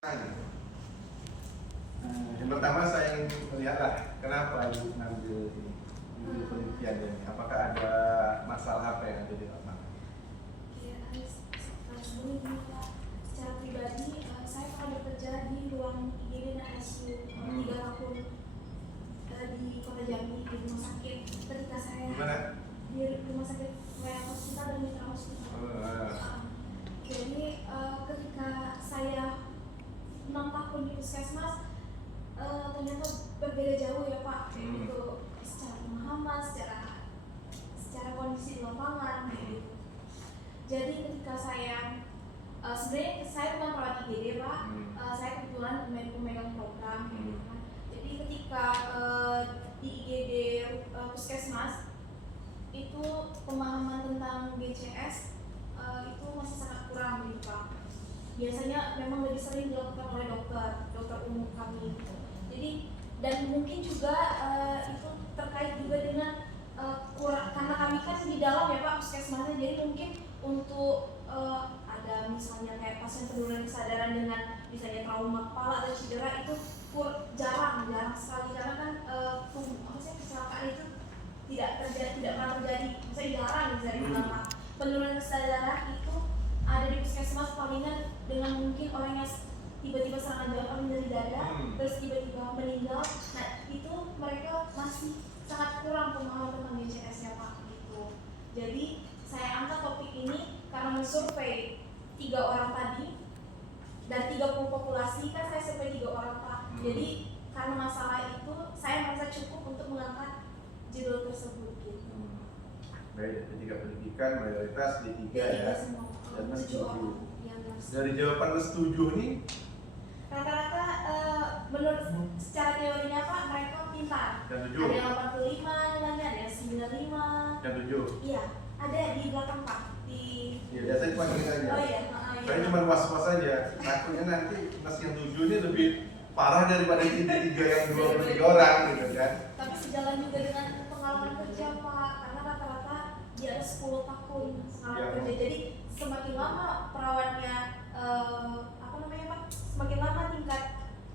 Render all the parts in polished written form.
Gitu. Yang pertama saya ingin melihatlah kenapa ibu ngambil ini, judul penelitian ini. Apakah ada masalah apa yang ada di lapangan? Ya, sebelumnya secara pribadi saya pernah bekerja di ruang IGD dan ICU 3 tahun di Kota Jambi di rumah sakit. Ketika saya di rumah sakit Royal Hospital dan Mitra Hospital. Jadi ketika saya 6 tahun di puskesmas, ternyata berbeda jauh ya Pak, itu secara pemahaman, secara kondisi di lapangan gitu. Jadi ketika saya sebenarnya saya bukan perawat IGD Pak, saya kebetulan pemegang program gitu kan. Jadi ketika di IGD puskesmas itu pemahaman tentang BCS itu masih sangat kurang gitu Pak. Biasanya memang lebih sering dilakukan oleh dokter umum kami gitu. Jadi dan mungkin juga itu terkait juga dengan kurang, karena kami kan di dalam ya Pak puskesmasnya, jadi mungkin untuk ada misalnya kayak pasien penurunan kesadaran dengan misalnya trauma kepala atau cedera itu jarang sekali, karena kan kecelakaan itu tidak pernah terjadi, misalnya jarang bisa dibilang Pak. Penurunan kesadaran itu ada di puskesmas palingan dengan mungkin orang yang tiba-tiba serangan jantung dari dada, terus tiba-tiba meninggal. Nah itu mereka masih sangat kurang pemahaman tentang BCS-nya Pak gitu. Jadi saya angkat topik ini karena mensurvei 3 orang tadi dan 30 populasi, kan saya survei 3 orang Pak. Jadi karena masalah itu saya merasa cukup untuk mengangkat judul tersebut gitu. Baik, ada 3 pendidikan, mayoritas di 3 ya. Dan setuju. Dari jawaban setuju nih, rata-rata menurut secara teorinya Pak, mereka pintar. Dan 7. Ada yang 85 nilainya, ada yang 95. Dan 7. Iya, ada di belakang Pak. Ya biasanya cuma ini saja. Oh iya. Saya cuma was-was saja. Takutnya nanti mas yang 7 ini lebih parah daripada yang 3 yang 23 orang gitu kan. Tapi sejalan juga dengan pengalaman kerja Pak, karena rata-rata dia ada 10 tahun pengalaman kerja. Jadi semakin lama perawatnya Pak, semakin lama tingkat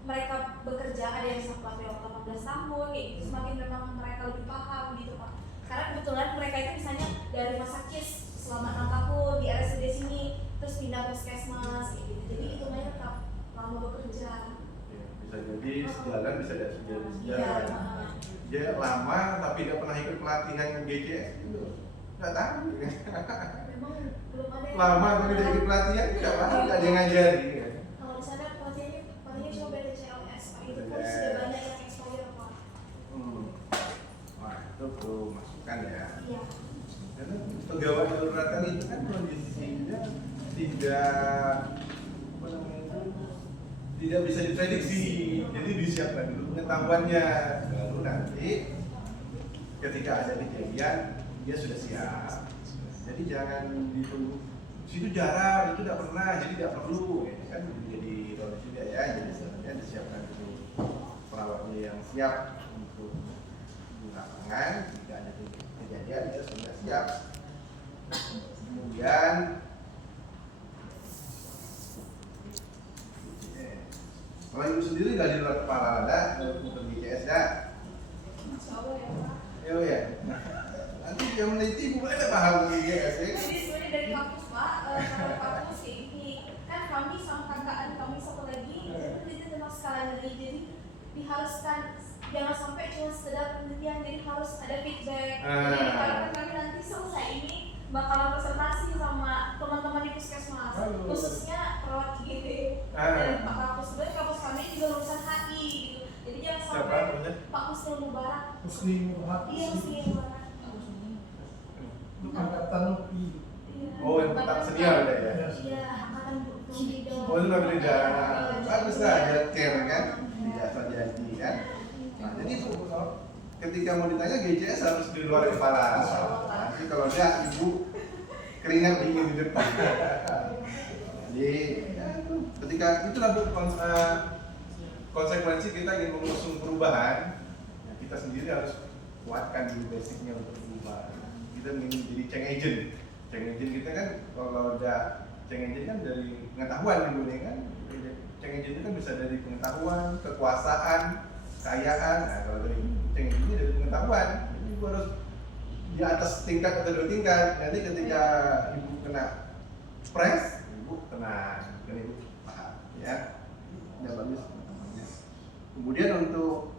mereka bekerja, ada yang sampai 18 tahun kayak gitu, semakin memang mereka lebih paham gitu Pak. Karena kebetulan mereka itu misalnya dari rumah sakit selama 6 tahun di RSUD sini, terus pindah ke puskesmas kayak gitu. Jadi itu mereka tetap lama bekerja. Bisa jadi sejalan, bisa jadi sejalan. Iya. Dia lama tapi tidak pernah ikut pelatihan BCS gitu. Nggak tahu. Memang belum ada yang lama tapi tidak ikut pelatihan, tidak paham, nggak ada yang ngajari. Kalau di sana pelatihannya palingnya cuma BPJS Pak, itu pun sudah banyak yang exposure Pak. Wah itu perlu masukan ya. Iya. Karena pegawai daruratan itu kan kondisinya tidak bisa diprediksi, jadi disiapkan dulu pengetahuannya, baru nanti ketika ada kejadian dia sudah siap. Jadi jangan ditunggu situ jarang, itu tidak pernah, jadi tidak perlu. Ini kan jadi rolling juga ya, jadi sebenarnya disiapkan dulu perawatnya yang siap untuk di lapangan. Jika ada kejadian dia sudah siap. Kemudian kalau ibu sendiri nggak di luar kepala ada untuk BCS ya? Insya Allah ya Pak. Ya. Nanti yang meneliti ibu ada paham BCS ya? Jadi sebenarnya dari kampus Pak, kalau kampus kayak gini, kan kami sama kakak kami satu lagi peneliti tentang skala nilai, jadi diharuskan jangan sampai cuma sekedar penelitian, jadi harus ada feedback. Jadi diharapkan kami nanti selesai ini bakalan presentasi sama teman-teman di puskesmas, khususnya perawat IGD dari Pak Kampus. Sebenarnya kampus kami juga lulusan HI gitu, jadi jangan sampai Pak Husni Mubarak. Iya, Husni Mubarak. Angkatan UPI. Oh yang tetap senior ya? Iya, angkatan berbeda. Oh itu lebih beda. Bagus lah, ada care kan? Tidak terjadi kan? Nah jadi ketika mau ditanya GCS harus di luar kepala. Nanti kalau dia ibu keringat dingin di depan. Jadi ya, ketika itulah konsekuensi kita ingin mengusung perubahan, ya kita sendiri harus kuatkan dulu basicnya untuk berubah. Kita ingin jadi change agent. Change agent kita kan kalau udah change agent kan dari pengetahuan dulu nih kan. Ceng engine itu kan bisa dari pengetahuan, kekuasaan, kekayaan. Nah, kalau dari ceng engine ini dari pengetahuan, jadi ibu harus di atas tingkat atau 2 tingkat. Nanti ketika ibu kena press, ibu tenang, dan ibu paham, ya. Tidak bagus. Kemudian untuk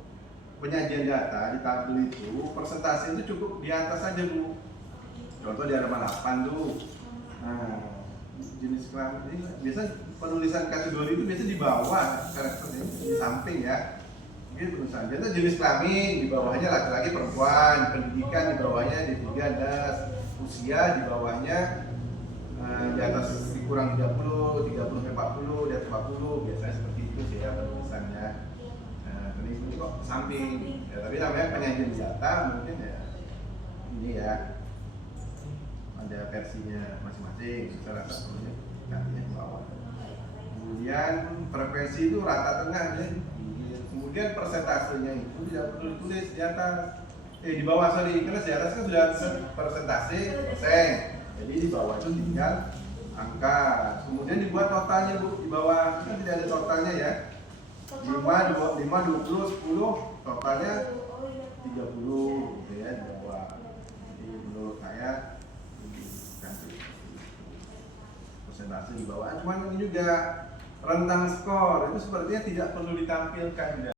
penyajian data di tabel itu persentase itu cukup di atas saja Bu. Contoh di halaman 8 tuh. Nah, jenis kelamin ini biasa penulisan kategori itu biasa di bawah karakternya di samping ya. Mungkin tulisan jadi jenis kelamin di bawahnya laki-laki perempuan, pendidikan di bawahnya D3 das, usia di bawahnya di atas kurang 30 sampai 40, di atas 40 biasanya seperti itu sih ya penulisannya. Ini kok samping ya, tapi namanya penyajian data mungkin ya ini ya ada versinya masing-masing. Saya rasa perlunya gantinya ke bawah. Kemudian frekuensi itu rata tengah ya. Kemudian persentasenya itu tidak perlu ditulis di atas di bawah, sorry, karena di atas kan sudah persentase persen, jadi di bawah itu tinggal angka. Kemudian dibuat totalnya Bu, di bawah kan tidak ada totalnya ya. 5, 20, 10, totalnya 30 gitu ya di bawah. Jadi menurut saya ganti persentase di bawah. Cuman ini juga rentang skor itu sepertinya tidak perlu ditampilkan.